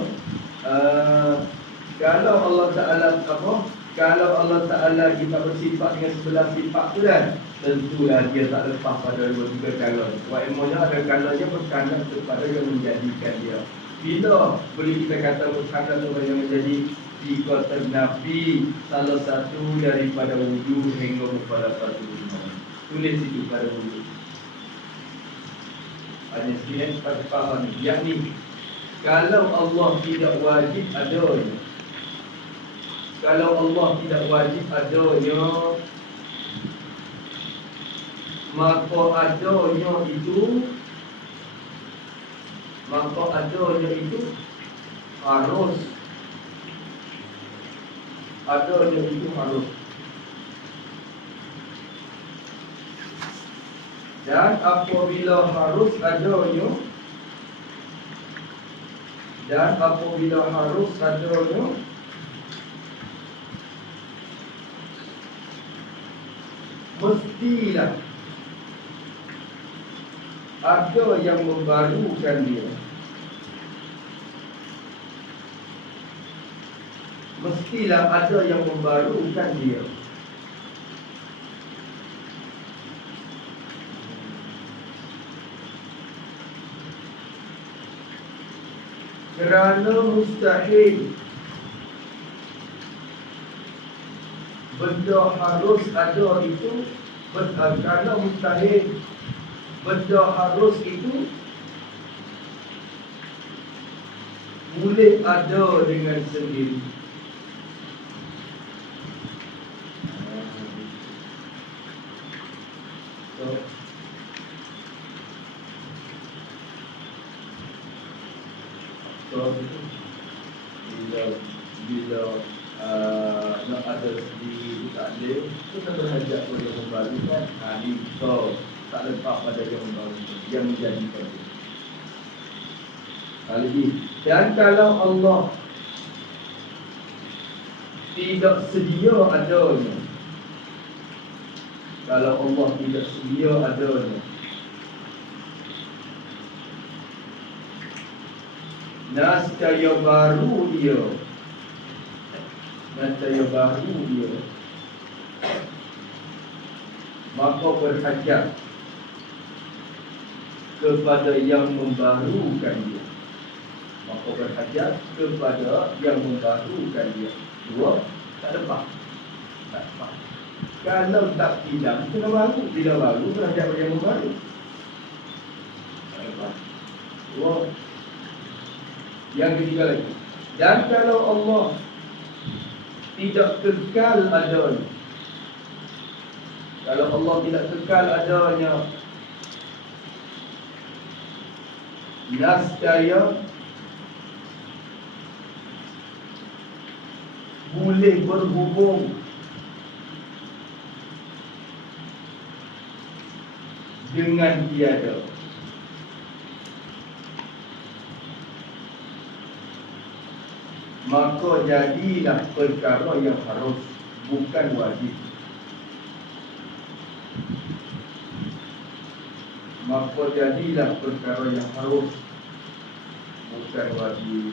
kalau Allah taala apa, kalau Allah taala kita bersifat dengan sebelah sifat tu kan, tentulah dia tak lepas pada dua tiga calon. Wa ilmunya ada calonnya berkandang kepada yang menjadikan dia. Bila boleh kita kata berkandang kepada yang menjadi jika ternafi salah satu daripada wujud hingga mukhalafatuhu. Tulis itu pada wujud. Hanya sekalian pada faham ni. Yakni kalau Allah tidak wajib adanya, kalau Allah tidak wajib adanya, maka adanya itu harus, adanya itu harus. Dan apabila harus adanya, mestilah ada yang membarukan dia. Mestilah ada yang membarukan dia. Kerana mustahil benda harus ada itu, kerana mustahil benda harus itu boleh ada dengan sendiri. Bila nak ada di taklim, kita berhajat kepada membarukan. Ini tak lepas pada yang membarukan, yang menjadikan dia. Lagi. Dan kalau Allah tidak sedia adanya, kalau Allah tidak sedia adanya, nascaya baru dia, maka berhajat kepada yang membarukan dia. Maka berhajat kepada yang membarukan dia. Dua, tak lepas. Kalau tak tidak, kena baru. Bila baru, berhajat kepada yang membaru. Tak lepas. Dua. Yang ketiga lagi, dan kalau Allah tidak kekal adanya, kalau Allah tidak kekal adanya, nascaya boleh berhubung dengan tiada. Maka jadilah perkara yang harus, bukan wajib. Maka jadilah perkara yang harus, bukan wajib.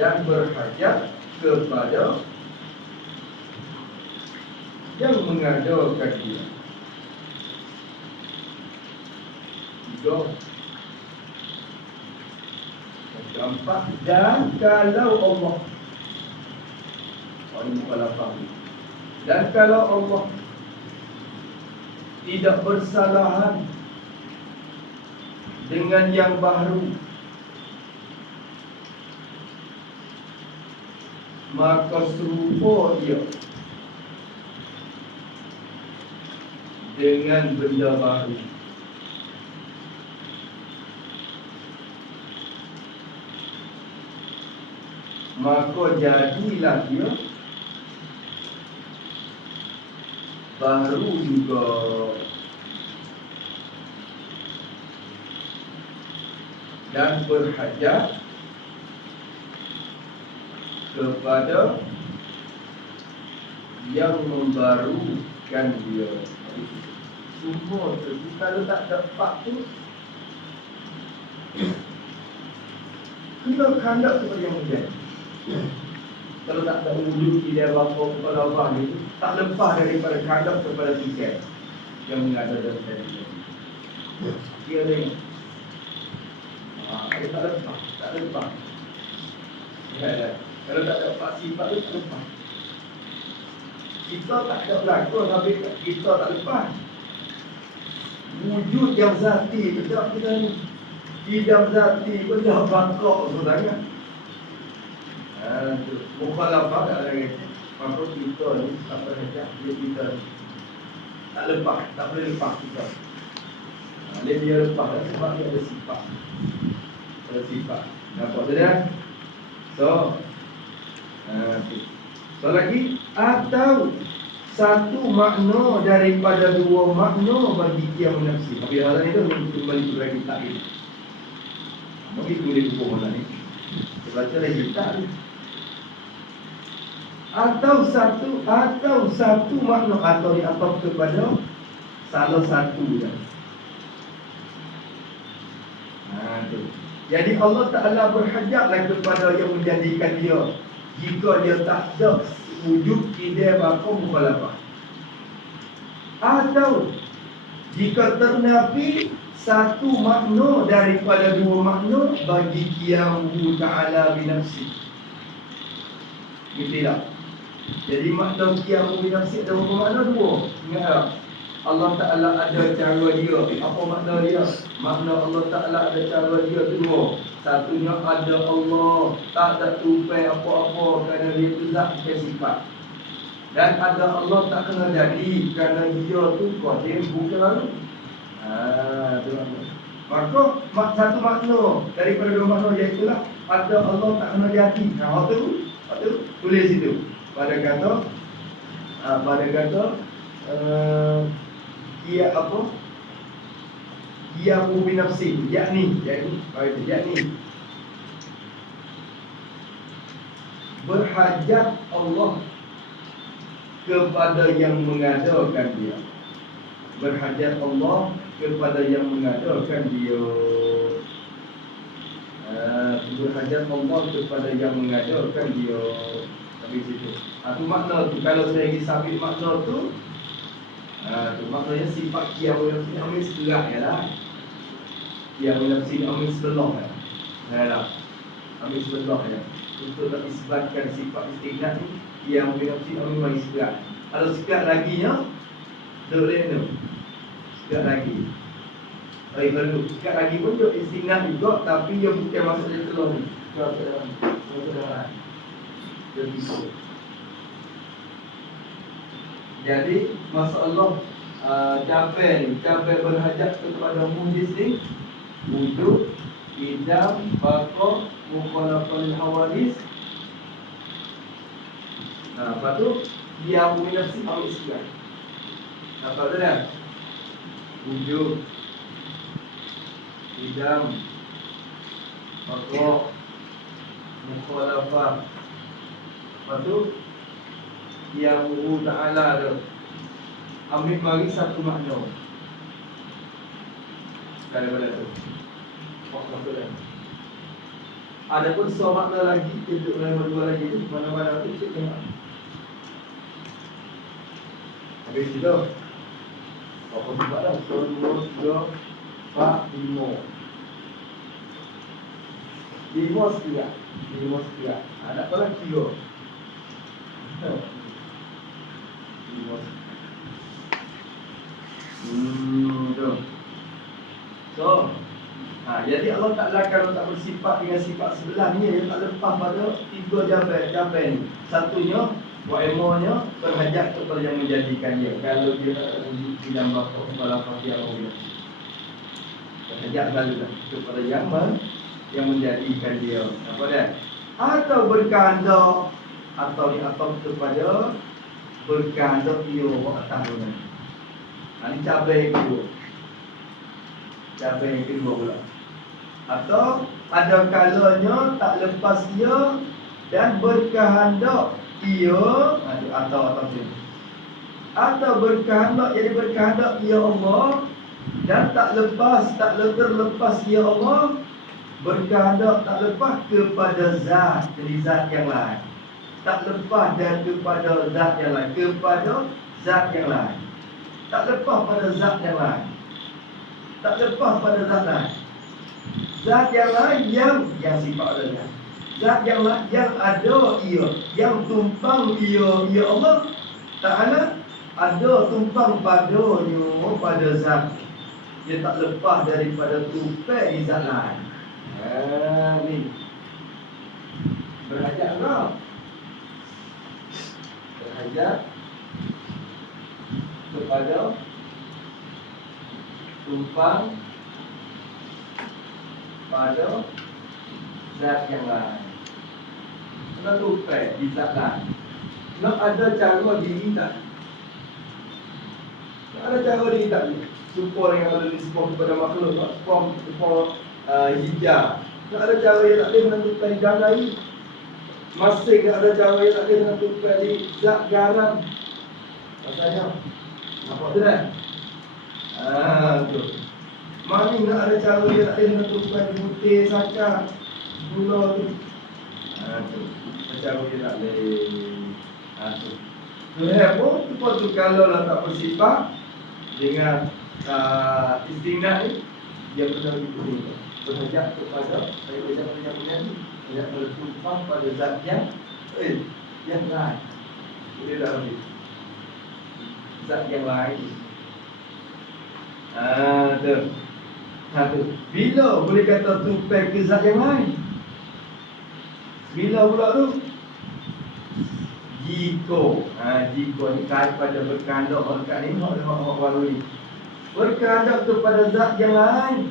Dan berhajat kepada yang mengadakan dia. Tiga. Keempat, dan kalau Allah, ini mukhalafah, dan kalau Allah tidak bersalahan dengan yang baru, maka serupa dia dengan benda baru. Maka jadilah dia baru juga. Dan berhajat kepada yang membarukan dia. Semua tu, kalau tak dapat tu, kita kandak kepada yang menjadi. Kalau tak ada wujud di dalam kepala Allah ni, tak lepas daripada kandak kepada tiket yang mengada dalam diri. Dia ni, dia tak lepas. Ya, kalau tak dapat sifat tu tak lepas. Kita tak ada berlaku, tapi kita tak lepas. Wujud yang zati, kita ni hidam zati, benda bakok sebenarnya. Mukhalafah tak ada kata. Maka kita ni tak berhajat, kita tak lepas, tak boleh lepas kita. Dia lepas sebab dia ada sifat. Ada sifat. Nampak tu dah? So lagi, atau satu makna daripada dua makna bagi qiyam nafsi. Tapi hal itu kembali kepada kita ini. Begitu boleh hukum mana ni? Baca lagi tak ni. Atau satu makna, atau diatop kepada salah satu je. Tu. Jadi Allah Ta'ala berhajatlah kepada yang menjadikan dia. Jika dia tak ada wujud, tidak apa mukhalafah. Atau jika ternafi satu makna daripada dua makna bagi qiyamuhu ta'ala binafsi. Betul tak? Jadi makna qiyamuhu binafsi ada berapa makna? Dua. Ingat tak? Allah Ta'ala ada cara dia. Apa makna dia? Makna Allah Ta'ala ada cara dia dua. Satunya ada Allah, tak ada tupai apa-apa kerana dia tu zat dan sifat. Dan ada Allah tak kena jadi kerana dia tu qadim bukan. Tu. Maka satu makna daripada dua makna iaitulah ada Allah tak kena jadi. Tu tulis situ. Pada kata dia apa? Dia binafsi, yakni berhajat Allah kepada yang mengadakan dia. Berhajat Allah kepada yang mengadakan dia. Berhajat Allah kepada yang mengadakan dia. Habis itu. Itu makna tu. Kalau saya lagi sabit makna tu, tu maknanya sifat qiyamul nafsi amil sebelah ya lah. Qiyamul nafsi amil sebelah ya lah. Amil sebelah ya. Untuk nak isbatkan sifat istighna ni, qiyamul nafsi amil sebelah. Kalau sekat lagi nya doreno. Sekat lagi. Kalau sekat lagi pun dia istighna juga, tapi dia bukan maksudnya keluar ni. Keluar ke dalam. Dia bisa. Jadi masalah capai berhajat kepada mujiz ni wujud, idam, baqa, mukhalafal hawadis. Lepas tu dia punya nafsi au islam. Apa dia? Wujud, idam, baqa, mukhalafah. Lepas tu yang Allah Ta'ala tu ambil bagi satu makna daripada tu. Ada pun sebuah makna lagi, tunjuk dengan dua lagi tu, mana-mana tu cik tengok. Habis itu apa sebab dah? 1, 2, 3, 4, 5 sekian. Ada apa lagi 3 tu. So, jadi Allah Ta'ala kalau tak bersifat dengan sifat sebelah ni, dia tak lepas pada 3 jawapan ni. Satunya, wa'imonya berhajat kepada yang menjadikan dia. Kalau dia tak ada wujud dalam bapak kepala dia Allah, berhajat selalulah kepada yang menjadikan dia. Apa dia? Atau berkehendak, atau diatur kepada berkehendak dia atas dunia. Ini cabai yang kedua pula. Atau ada kalanya tak lepas ia dan berkehendak ia atau sini. Atau berkehendak, jadi berkehendak ia Allah dan tak terlepas ia Allah, berkehendak tak lepas kepada zat, jadi zat yang lain. Tak lepas dan kepada zat yang lain, kepada zat yang lain. Tak lepas pada zat yang lain. Tak lepas pada zat lain. Zat yang lain yang sifat Allah. Zat yang lain yang ada ia, yang tumpang ia Allah Ta'ala ada tumpang padanya pada zat. Dia tak lepas daripada tupai zat lain. Ni berhajat tak? Berhajat kepada tumpang pada zat yang lain. Nak tupai di zat lain. Nak ada cara diri tak? Nak ada cara diri tak? Supaya yang ada nisbah kepada makhluk, supaya hijab. Nak ada cara yang tak boleh menentukan hidang lain. Masih tak ada cara yang tak ada dengan tupai di zat garam. Maksudnya nampak tu tak? Tu. Mana tak ada cara yang tak ada dengan tupai di putih, sakar, gula tu. Tu. Cara dia tak boleh. Tu. Tu pun tu kalau lah tak bersifat dengan istinad ni, dia benar begitu. Berhajat kepada saya baca punya ni, tidak bertumpang pada zat yang lain. Dia dah ambil zat yang lain. Tu. Bila boleh kata tupai ke zat yang lain? Bila pula tu? Jika ni kait pada berkandak dekat ni, hak baru ni. Berkandak kepada zat yang lain,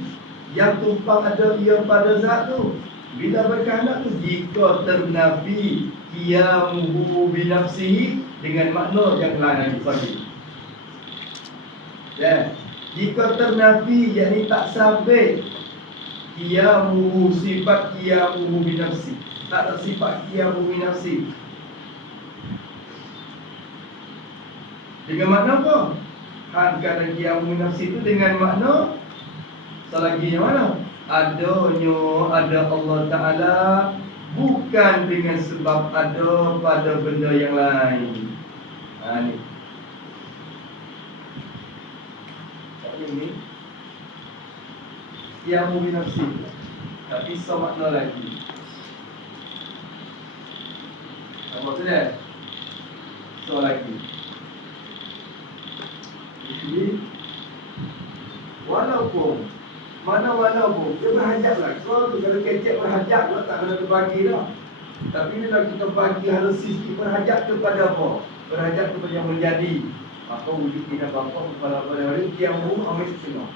yang tumpang ada ia pada zat tu. Bila berkandak tu, jika ternafi qiyamuhu binafsihi, dengan makna yang lain lagi. Jika ternafi, yakni tak sabit qiyamuhu, sifat qiyamuhu binafsi, tak ada sifat qiyamuhu binafsi. Dengan makna apa? Kata qiyamuhu binafsi itu dengan makna selagi yang mana? Ada Allah Ta'ala, bukan dengan sebab ada pada benda yang lain. Ni. Ini qiyamuhu binafsi, tak bisa makna lagi. Apa tu dia? So lagi. Jadi walaupun mana-mana pun dia berhajat lah. So kalau kecek berhajat lah, tak kena terbagi dah. Tapi bila kita bagi analisis, kita berhajat kepada apa? Berhajat kepada yang menjadi. Maka wujud tidak apa-apa kepada hari qiyamuhu amis semua.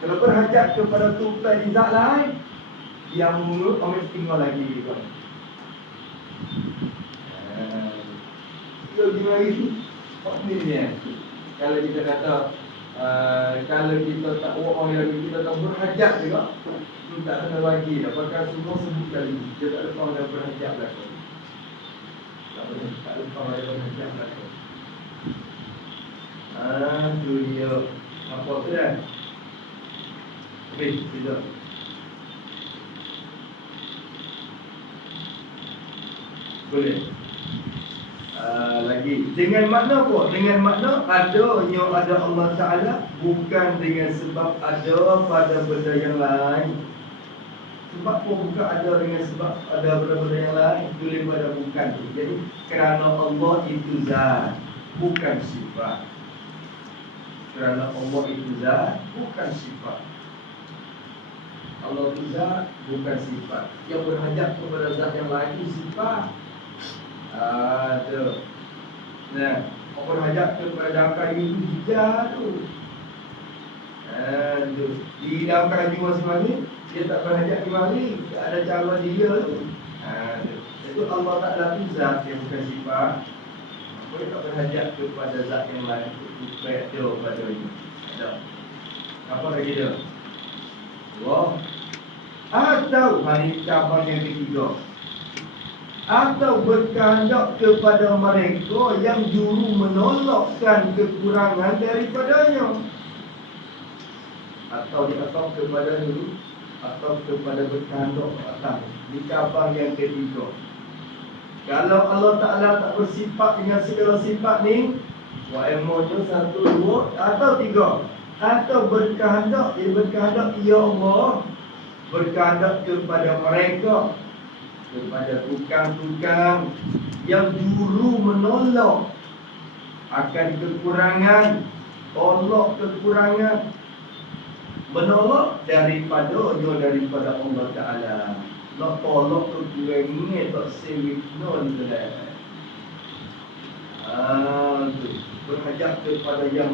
Kalau berhajat kepada tupai di zat lain, qiyamuhu amis tinggal lagi juga. Itu gimana itu? Maknanya kalau kita kata kalau kita tak buat orang lagi, kita tak berhajat juga, tak kena bagi dah. Pakai semua sebut kali, dia tak lepas dah berhajat lah. Tak lepas dah berhajat lah. Tu dia. Apa tu dah? Tidak. Boleh. Lagi dengan makna apa? Dengan makna ada Allah Ta'ala, bukan dengan sebab ada pada benda yang lain. Sebab apa bukan ada dengan sebab ada pada benda yang lain? Boleh pada bukan. Jadi kerana Allah itu zat, bukan sifat. Kerana Allah itu zat, bukan sifat. Allah itu zat, bukan sifat. Yang berhajat kepada zat yang lain itu sifat. Tu. Nah, apa berhajat kepada dalam kayu itu hijau tu. Tu. Di dalam kayu masing-masing, dia tak berhajat di mari, tak ada cara dia tu. Itu Allah Ta'ala tu zat yang bukan sifat. Dia tak berhajat kepada zat yang lain untuk ada pada ini. Ada. Apa lagi dia? Wah. Atau hari cabang yang ketiga, atau berkehendak kepada mereka yang juru menolakkan kekurangan daripadanya. Atau diatas kepada dulu, atau kepada berkehendak atas. Di cabang yang ketiga, kalau Allah Ta'ala tak bersifat dengan segala sifat ni, wa'emonya 1, 2 atau 3. Atau berkehendak, ia berkehendak ya Allah, berkehendak kepada mereka, kepada tukang-tukang yang juru menolak akan kekurangan, tolak kekurangan, menolak daripada Allah Ta'ala. Nak tolak kekurangan tak sewiknon dah. Tu berhajat kepada yang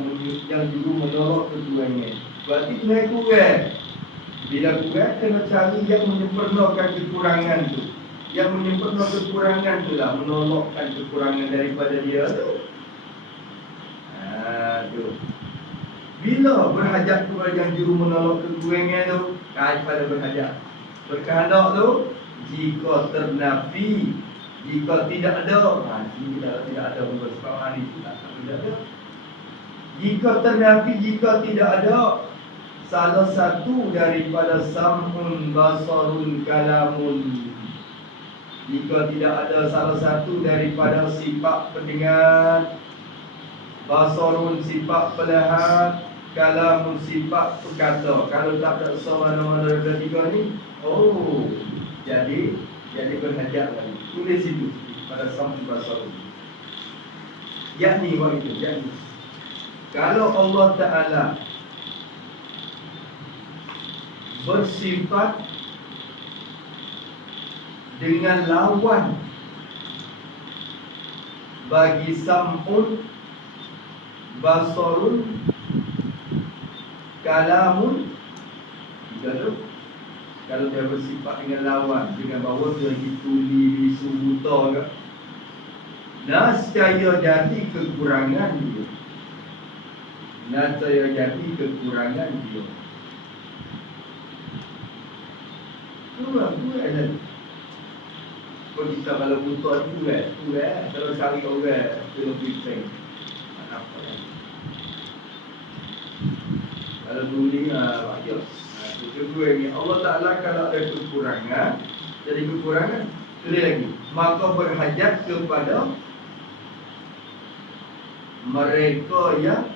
juru menolak kekurangan. Berarti kena kurang. Bila kurang, kena cari yang menyempurnakan kekurangan tu. Yang menyempurnakan kekurangan tu lah, menolakkan kekurangan daripada dia tu. Tu. Bila berhajat kepada yang juru menolak kekurangan tu, pada berhajat. Berkehendak tu, jika ternafi, jika tidak ada. Ini tidak ada sebab hari tidak ada. Jika ternafi, jika tidak ada salah satu daripada sam'un, basarun, kalamun. Jika tidak ada salah satu daripada sifat pendengar, basarun sifat melihat, kalamun sifat berkata. Kalau tak ada mana-mana daripada tiga ni, jadi berhajat lagi. Tulis itu pada sam'un, basarun. Yakni waktu itu, yakni kalau Allah Ta'ala bersifat dengan lawan bagi sam'un, basarun, kalamun, kalau dia bersifat dengan lawan, dengan bahawa dia dituli, bisu, buta ke, nascaya jadi kekurangan dia. Nascaya jadi kekurangan dia. Tu ada. Kau kita kalau buta tu kalau cari orang kena pisang. Apa lagi? Kalau bunyi wajib. Kedua ni Allah Taala kalau ada kekurangan, jadi kekurangan, tulis lagi. Maka berhajat kepada mereka yang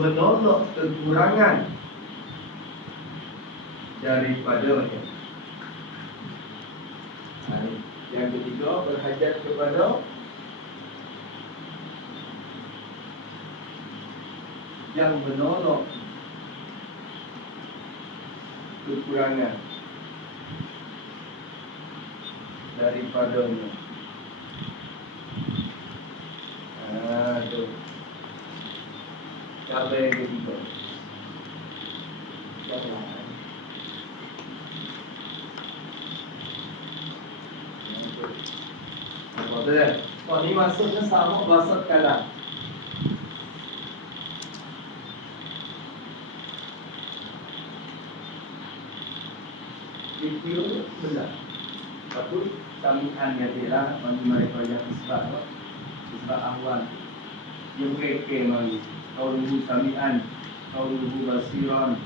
menolak kekurangan daripadanya. Yang ketiga, berhajat kepada yang menolak kekurangan daripadanya. Tu. Siapa yang ketiga? Kalau ni maksudnya sama bahasa kalam. Itu benar. Tapi sami'an yadilah bagi mereka yang isbat ahwal. Yang mereka mari. Qauluhu sami'an, qauluhu basiran,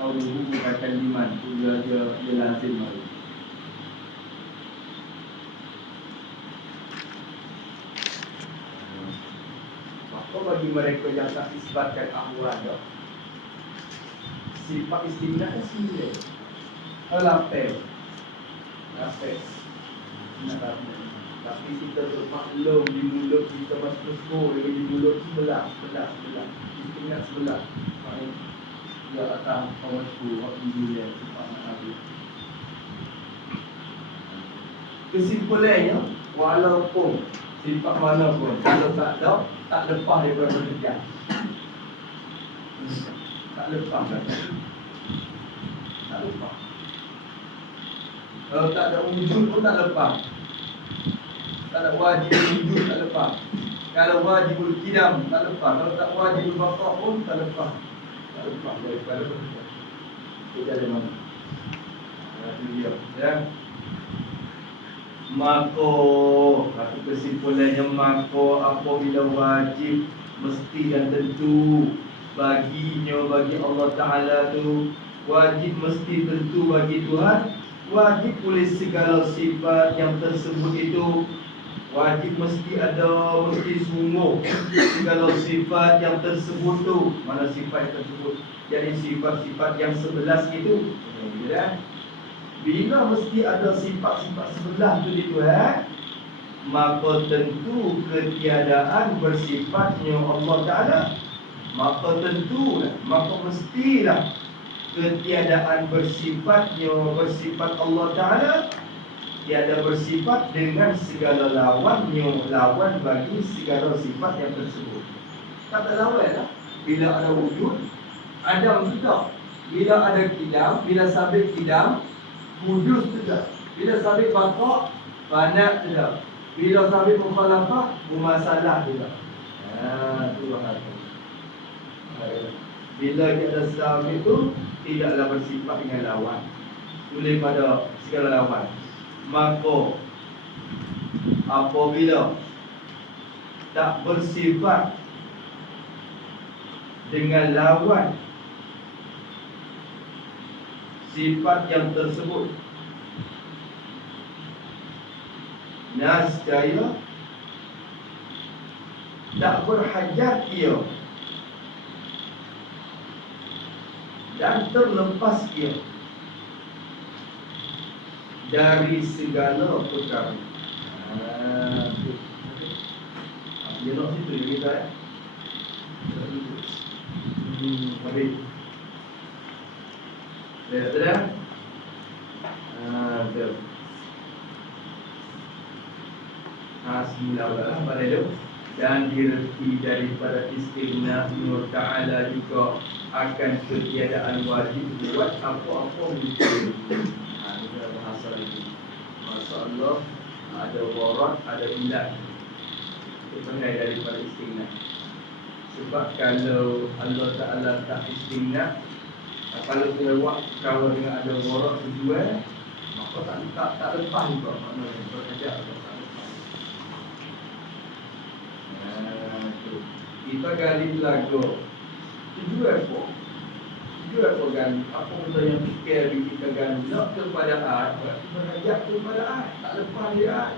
qauluhu mutakalliman. Itu dia lazim mari. Bagi mereka yang tak isbatkan ahwal dah, sifat istimna sendiri. Lapis. Tapi kita bermaklum di mulut kita masuk skor, di mulut sebelah. Istimna sebelah. Maknanya dia akan kawanku waktu dia sifat Nabi. Kesimpulannya, walaupun sifat mana pun, kalau tak ada, tak lepas daripada pekerjaan. Tak lepas. Kalau tak ada wujud pun tak lepas. Tak ada wajib wujud, tak lepas. Kalau wajibul qidam, tak lepas. Kalau tak wajibul baqa pun tak lepas. Tak lepas daripada pekerjaan. Jadi mana? Itu dia. Ya. Maka satu kesimpulannya, maka apabila wajib mesti dan tentu baginya, bagi Allah Ta'ala tu, wajib mesti tentu bagi Tuhan, wajib oleh segala sifat yang tersebut itu, wajib mesti ada, mesti sungguh segala sifat yang tersebut tu. Mana sifat yang tersebut? Jadi sifat-sifat yang 11 itu, ya. Bila mesti ada sifat-sifat sebelah tu di Tuhan, maka tentu ketiadaan bersifatnya Allah Ta'ala. Maka mestilah ketiadaan bersifat Allah Ta'ala tiada bersifat dengan segala lawannya, lawan bagi segala sifat yang tersebut. Tak ada lawan lah. Bila ada wujud, Adam tidak. Bila ada qidam, bila sabit qidam, wujud tidak. Bila sabit baqa, fana tidak. Bila sabit mukhalafah, mumasalah tidak. Itu bahasa. Bila kita sabit itu tidaklah bersifat dengan lawan oleh pada segala lawan. Maka apabila tak bersifat dengan lawan sifat yang tersebut, nascaya tak berhajat ia dan terlepas ia dari segala perkara. Dia nak situ dia kita habis. Betul. Betul. Semula lah pada itu. Dan direti daripada istighna Nur Ta'ala juga akan ketiadaan wajib buat apa-apa mungkin. Ini bahasa lagi. Masya Allah, ada warat, ada ilat. Itu pengai daripada istighna. Sebab kalau Allah Ta'ala tak istighna, kalau kelewat kawal dengan ada warat tujuan, maka tak lepas juga maknanya berhajat atau tak lepas. Kita gali lagu tujuan apa? Tujuan apa gali? Apa benda yang fikir kita gali? Nak kepada ayat, berarti berhajat kepada ayat, tak lepas dia ayat.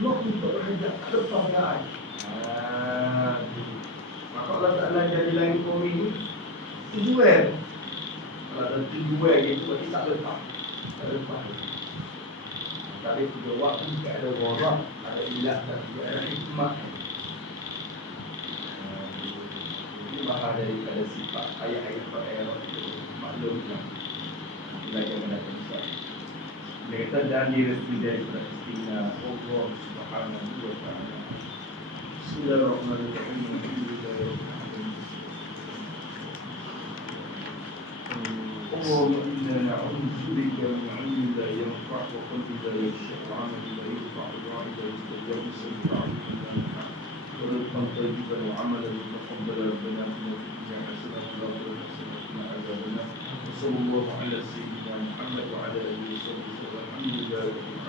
Nak untuk berhajat, tak lepas dia ayat. Maka Allah Ta'ala jadi langit bumi ni tujuan. Kalau ada tujuan gitu, berarti tak lepas. Tak lepas. Tapi juga waktu jika ada warak, ada ilat dan juga ada hikmah. Ini mahal daripada sifat ayat-ayat Al-Quran itu maklumlah. Itulah yang mendatang Ustaz. Dia kata dan direstui daripada istighna Allah Subhanahu wa ta'ala. Bismillahirrahmanirrahim. اللهم إنا نعوذ بك من علم لا ينفع وقلب لا يخشع وعمل لا ينفع ودعاء لا يستجاب وسمع عليم لا ينفع ورزقا طيبا وعملا متقبلا ربنا آتنا في الدنيا حسنة وفي الآخرة حسنة وقنا عذاب النار وصلى الله على سيدنا محمد وعلى آله وصحبه وسلم الحمد لله رب العالمين.